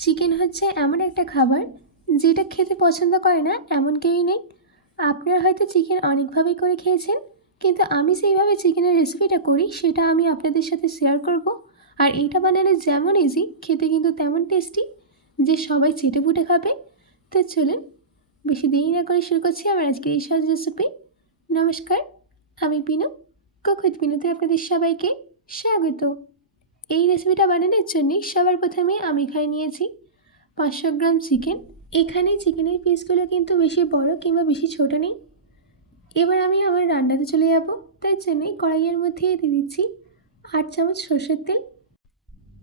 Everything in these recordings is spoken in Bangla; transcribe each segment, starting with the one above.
চিকেন হচ্ছে এমন একটা খাবার যেটা খেতে পছন্দ করে না এমন কেউই নেই। আপনারা হয়তো চিকেন অনেকভাবেই করে খেয়েছেন, কিন্তু আমি সেইভাবে চিকেনের রেসিপিটা করি, সেটা আমি আপনাদের সাথে শেয়ার করব। আর এটা বানানো যেমন ইজি খেতে কিন্তু তেমন টেস্টি যে সবাই চেটে পুটে খাবে। তো চলুন, বেশি দেরি না করে শুরু করছি আমার আজকের এই সহজ রেসিপি নমস্কার, আমি পিনু কুকুত পিনুতে আপনাদের সবাইকে স্বাগত। এই রেসিপিটা বানানোর জন্যে সবার প্রথমে আমি এখানে নিয়েছি পাঁচশো গ্রাম চিকেন এখানে চিকেনের পিসগুলো কিন্তু বেশি বড় কিংবা বেশি ছোট নেই। এবার আমি আমার রান্নাতে চলে যাব। তার জন্যে কড়াইয়ের মধ্যে দিয়ে দিচ্ছি আট চামচ সর্ষের তেল।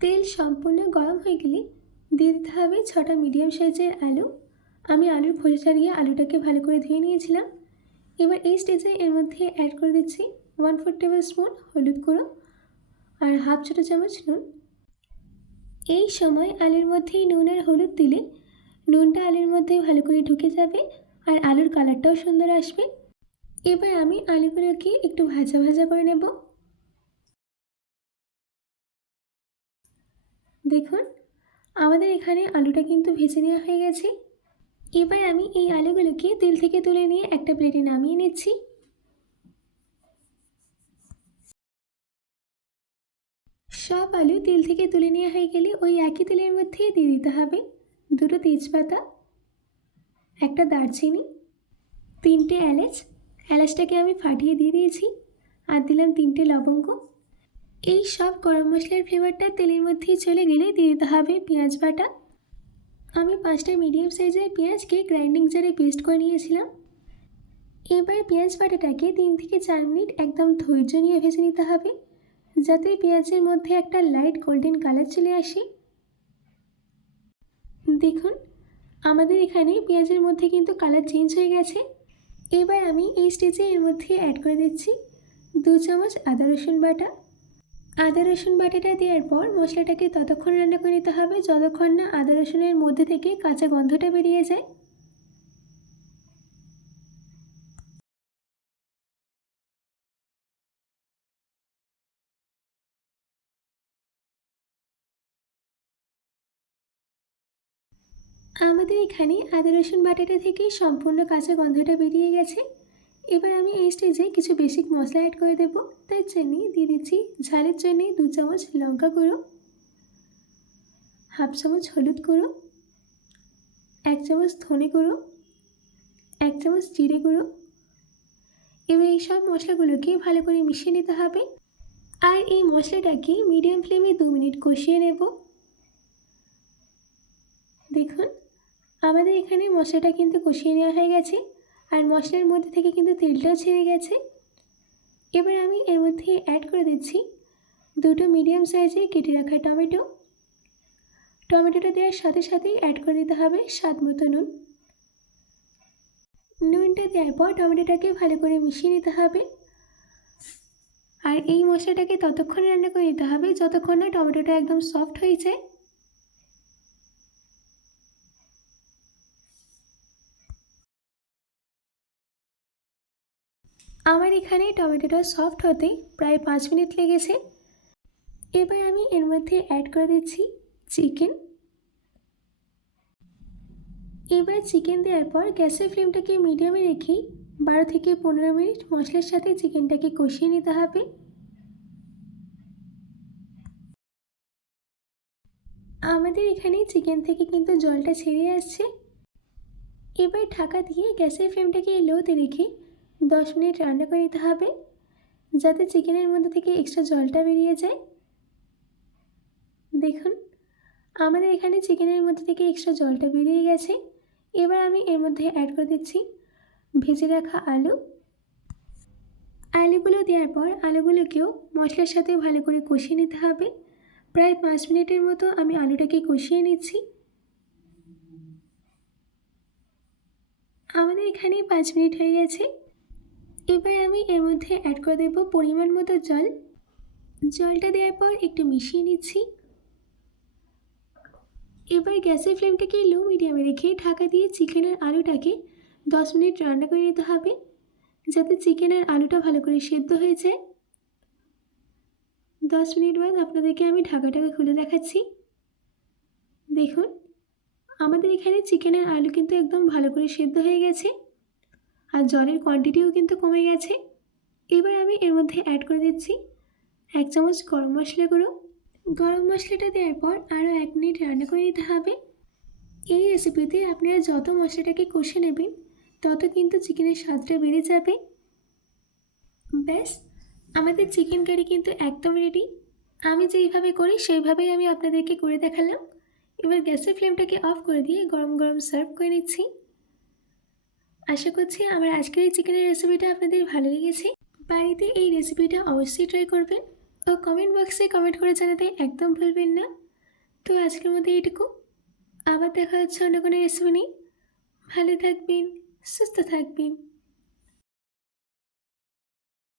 তেল সম্পূর্ণ গরম হয়ে গেলে দিয়ে দিতে হবে ছটা মিডিয়াম সাইজের আলু। আমি আলুর খোসা ছাড়িয়ে আলুটাকে ভালো করে ধুয়ে নিয়েছিলাম। এবার এই স্টেজে এর মধ্যে অ্যাড করে দিচ্ছি ওয়ান ফোর টেবিল স্পুন হলুদ গুঁড়ো। আর হাফ ছোটো চামচ নুন। এই সময় আলুর মধ্যেই নুন আর হলুদ দিলে নুনটা আলুর মধ্যে ভালো করে ঢুকে যাবে আর আলুর কালারটাও সুন্দর আসবে। এবার আমি আলুগুলোকে একটু ভাজা ভাজা করে নেব। দেখুন, আমাদের এখানে আলুটা কিন্তু ভেজে নেওয়া হয়ে গেছে। এবার আমি এই আলুগুলোকে তেল থেকে তুলে নিয়ে একটা প্লেটে নামিয়ে নিচ্ছি। সব আলু তেল থেকে তুলে নেওয়া হয়ে গেলে ওই একই তেলের মধ্যেই দিয়ে দিতে হবে দুটো তেজপাতা, একটা দারচিনি, তিনটে এলাচ। এলাচটাকে আমি ফাটিয়ে দিয়ে দিয়েছি আর দিলাম তিনটে লবঙ্গ। এই সব গরম মশলার ফ্লেভারটা তেলের মধ্যেই চলে গেলে দিয়ে দিতে হবে পেঁয়াজ বাটা। আমি পাঁচটা মিডিয়াম সাইজের পেঁয়াজকে গ্রাইন্ডিং জারে পেস্ট করে নিয়েছিলাম। এবার পেঁয়াজ বাটাটাকে তিন থেকে চার মিনিট একদম ধৈর্য নিয়ে ভেজে নিতে হবে। যাতে পেঁয়াজের মধ্যে একটা লাইট গোল্ডেন কালার চলে আসে। দেখুন, আমাদের এখানে পেঁয়াজের মধ্যে কিন্তু কালার চেঞ্জ হয়ে গেছে। এবার আমি এই স্টেজে এর মধ্যে অ্যাড করে দিচ্ছি দু চামচ আদা রসুন বাটা। আদা রসুন বাটাটা দেওয়ার পর মশলাটাকে ততক্ষণ রান্না করে নিতে হবে, যতক্ষণ না আদা রসুনের মধ্যে থেকে কাঁচা গন্ধটা বেরিয়ে যায়। আমাদের এখানে আদা, রসুন বাটাটা থেকে সম্পূর্ণ কাঁচা গন্ধটা বেরিয়ে গেছে। এবার আমি এই স্টেজে কিছু বেসিক মশলা অ্যাড করে দেবো। তার জন্যে দিয়ে দিচ্ছি ঝালের জন্যে দু চামচ লঙ্কা গুঁড়ো, হাফ চামচ হলুদ গুঁড়ো, এক চামচ ধনে গুঁড়ো, এক চামচ জিরে গুঁড়ো। এবার এই সব মশলাগুলোকে ভালো করে মিশিয়ে নিতে হবে। আর এই মশলাটাকে মিডিয়াম ফ্লেমে দু মিনিট কষিয়ে নেব। দেখুন আমাদের এখানে মশলাটা কিন্তু কষিয়ে নেওয়া হয়ে গেছে আর মশলার মধ্যে থেকে কিন্তু তেলটাও ছেড়ে গেছে। এবার আমি এর মধ্যে অ্যাড করে দিচ্ছি দুটো মিডিয়াম সাইজে কেটে রাখা টমেটো। টমেটোটা দেওয়ার সাথে সাথেই অ্যাড করে দিতে হবে স্বাদ মতো নুন। নুনটা দেওয়ার পর টমেটোটাকে ভালো করে মিশিয়ে নিতে হবে। আর এই মশলাটাকে ততক্ষণ রান্না করে নিতে হবে যতক্ষণ না টমেটোটা একদম সফট হয়ে যায়। আমার এখানে টমেটোটা সফট হতে প্রায় পাঁচ মিনিট লেগেছে। এবার আমি এর মধ্যে অ্যাড করে দিচ্ছি চিকেন এবার চিকেন দেওয়ার পর গ্যাসের ফ্লেমটাকে মিডিয়ামে রেখেই বারো থেকে পনেরো মিনিট মশলার সাথে চিকেনটাকে কষিয়ে নিতে হবে। আমাদের এখানে চিকেন থেকে কিন্তু জলটা ছেড়ে আসছে। এবার ঢাকা দিয়ে গ্যাসের ফ্লেমটাকে লোতে রেখে দশ মিনিট রান্না করে নিতে হবে, যাতে চিকেনের মধ্যে থেকে এক্সট্রা জলটা বেরিয়ে যায়। দেখুন, আমাদের এখানে চিকেনের মধ্যে থেকে এক্সট্রা জলটা বেরিয়ে গেছে। এবার আমি এর মধ্যে অ্যাড করে দিচ্ছি ভেজে রাখা আলু। আলুগুলো দেওয়ার পর আলুগুলোকেও মশলার সাথে ভালো করে কষিয়ে নিতে হবে। প্রায় পাঁচ মিনিটের মতো আমি আলুটাকে কষিয়ে নিচ্ছি। আমাদের এখানে পাঁচ মিনিট হয়ে গেছে। এবার আমি এর মধ্যে অ্যাড করে দেবো পরিমাণ মতো জল। জলটা দেওয়ার পর একটু মিশিয়ে নিচ্ছি। এবার গ্যাসের ফ্লেমটাকে লো মিডিয়ামে রেখে ঢাকা দিয়ে চিকেন আর আলুটাকে দশ মিনিট রান্না করে নিতে হবে, যাতে চিকেন আর আলুটা ভালো করে সেদ্ধ হয়ে যায়। দশ মিনিট বাদ আপনাদেরকে আমি ঢাকাটাকে খুলে দেখাচ্ছি। দেখুন, আমাদের এখানে চিকেনের আলু কিন্তু একদম ভালো করে সেদ্ধ হয়ে গেছে। আর জলের কোয়ান্টিটিও কিন্তু কমে গেছে। এবার আমি এর মধ্যে অ্যাড করে দিচ্ছি এক চামচ গরম মশলা গুঁড়ো। গরম মশলাটা দেওয়ার পর আরও এক মিনিট রান্না করে নিতে হবে। এই রেসিপিতে আপনারা যত মশলাটাকে কষে নেবেন, তত কিন্তু চিকেনের স্বাদটা বেড়ে যাবে। ব্যাস, আমাদের চিকেন কারি কিন্তু একদম রেডি আমি যেইভাবে করি, সেইভাবেই আমি আপনাদেরকে করে দেখালাম। এবার গ্যাসের ফ্লেমটাকে অফ করে দিয়ে গরম গরম সার্ভ করে নিচ্ছি। আশা করছি আমার আজকের এই চিকেনের রেসিপিটা আপনাদের ভালো লেগেছে। বাড়িতে এই রেসিপিটা অবশ্যই ট্রাই করবেন। ও কমেন্ট বক্সে কমেন্ট করে জানাতে একদম ভুলবেন না। তো আজকের মধ্যে এইটুকু। আবার দেখা হচ্ছে অন্য কোনো রেসিপি নেই ভালো থাকবেন, সুস্থ থাকবেন।